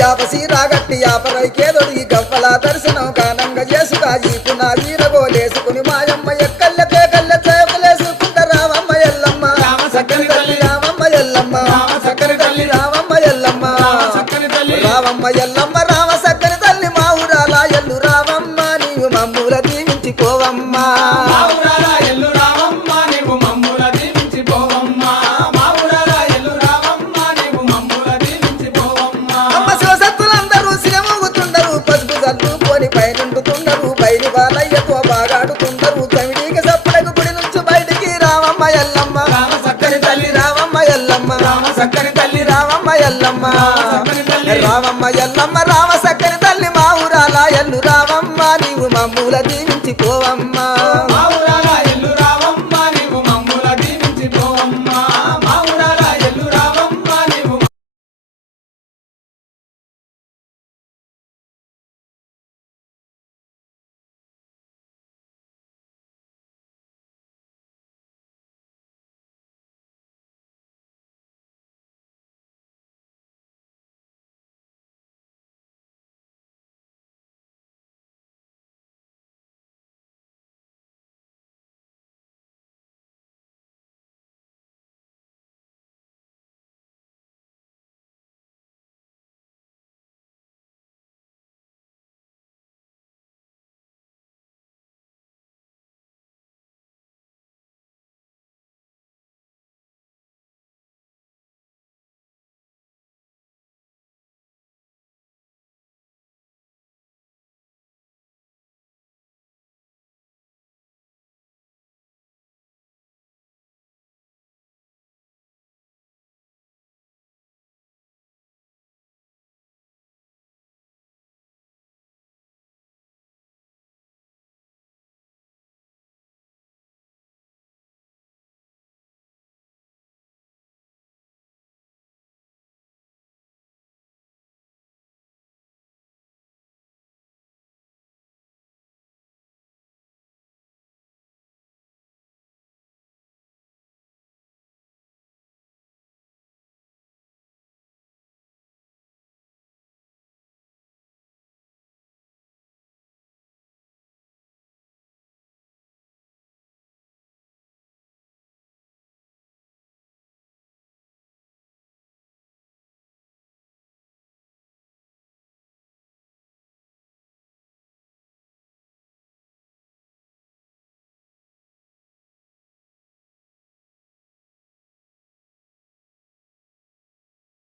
యాపసి రాగట్టి యాపరైకేదొడి గవ్వల దర్శనం కానంగా చేసుగా ఈపు నా వీరగోలేసుకుని మాయమ్మ ఎక్కల్లకే కళ్ళ చేపలేసుకుంట రావమ్మ ఎల్లమ్మ చక్కని తల్లి రావమ్మ ఎల్లమ్మ చక్కని తల్లి రావమ్మ ఎల్లమ్మ చక్కని తల్లి రావమ్మ ఎల్లమ్మ రామ సక్కని తల్లి మా ఊరాల ఎల్లు రావమ్మ నీవు మమ్ముల దీవించిపోవమ్మా మా ఊరాల ఎల్లు రావమ్మ నీవు మమ్ముల దీవించిపోవమ్మా మా ఊరాల ఎల్లు రావమ్మ నీవు మమ్ముల దీవించిపోవమ్మా అమ్మ శివసత్తులందరూ సిరమూగుతుండరు పసుపు చల్లుకొని పైనుండుతుండరు బయలు బాలయ్యతో బాగాడుతుండరు చమిడికి సప్పుడకు గుడి నుంచి బయటికి రావమ్మ ఎల్లమ్మ రామ చక్కని తల్లి రావమ్మ ఎల్లమ్మ రామ చక్కని తల్లి రావమ్మ ఎల్లమ్మ చక్కని తల్లి రావమ్మ ఎల్లమ్మ రామ సక్కని తల్లి మా ఊరాల ఎల్లు రావమ్మ నీవు మమ్ముల దీవించిపోవమ్మా